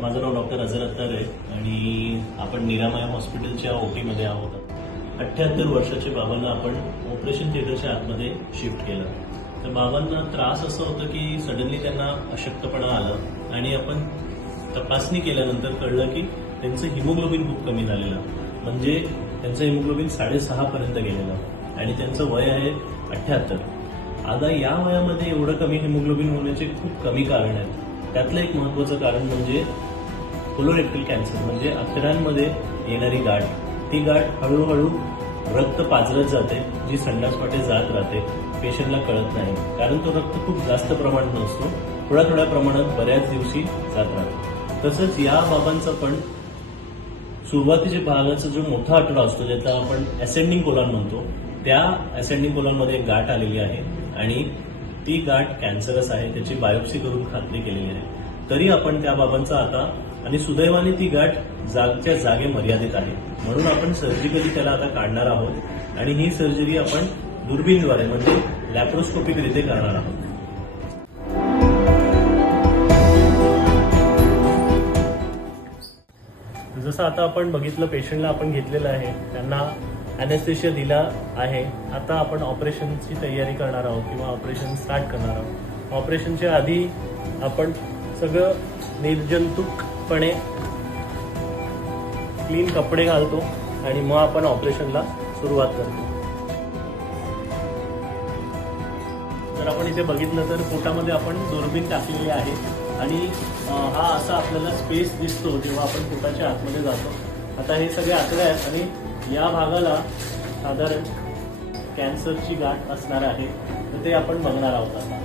माझं नाव डॉक्टर अझर अत्तार आहे आणि आपण निरामय हॉस्पिटलच्या ओपीमध्ये आहोत. 78 वर्षाच्या बाबांना आपण ऑपरेशन थिएटरच्या आतमध्ये शिफ्ट केलं. तर बाबांना त्रास असं होतं की सडनली त्यांना अशक्तपणा आला आणि आपण तपासणी केल्यानंतर कळलं की त्यांचं हिमोग्लोबिन खूप कमी झालेलं, म्हणजे त्यांचं हिमोग्लोबिन 6.5 पर्यंत गेलेलं आणि त्यांचं वय आहे 78. आता या वयामध्ये एवढं कमी हिमोग्लोबिन होण्याचे खूप कमी कारण आहेत. त्यातलं एक महत्वाचं कारण म्हणजे कोलोरेक्टल कॅन्सर, म्हणजे आतड्यांमध्ये येणारी गाठ. ती गाठ हळूहळू रक्त पाजरत जाते, जी संडास वाटे जात राहते. पेशंटला कळत नाही, कारण तो रक्त खूप जास्त प्रमाणात नसतो, थोड्या थोड्या प्रमाणात बऱ्याच दिवशी जात राहतो. तसंच या बाबांचं पण सुरुवातीच्या भागाचा जो मोठा आठवडा असतो, ज्याचा आपण असेंडिंग कोलॉन म्हणतो, त्या असेंडिंग कोलॉनमध्ये एक गाठ आलेली आहे आणि ती गाठ कॅन्सरस आहे. त्याची बायोप्सी करून खात्री केलेली आहे. तरी आपण त्या बाबांचा आता, आणि सुदैवाने ती गाठ जागच्या जागे मर्यादित आहे, म्हणून आपण सर्जिकली त्याला आता काढणार आहोत आणि ही सर्जरी आपण दुर्बीणद्वारे म्हणजे लॅप्रोस्कोपिक रीते करणार आहोत. जसं आता आपण बघितलं, पेशंटला आपण घेतलेलं आहे, त्यांना अॅनेस्थेशिया दिला आहे. आता आपण ऑपरेशनची तयारी करणार आहोत किंवा ऑपरेशन स्टार्ट करणार आहोत. ऑपरेशनच्या आधी आपण सगळं निर्जंतुकपणे क्लीन कपडे घालतो आणि मग आपण ऑपरेशनला सुरुवात करतो. जर आपण इथे बघितलं तर पोटामध्ये आपण दुर्बीण टाकलेली आहे आणि हा असा आपल्याला स्पेस दिसतो जेव्हा आपण पोटाच्या आतमध्ये जातो. आता हे सगळे आतडे आहेत आणि या भागाला साधारण कॅन्सरची गाठ असणार आहे, तर ते आपण बघणार आहोत.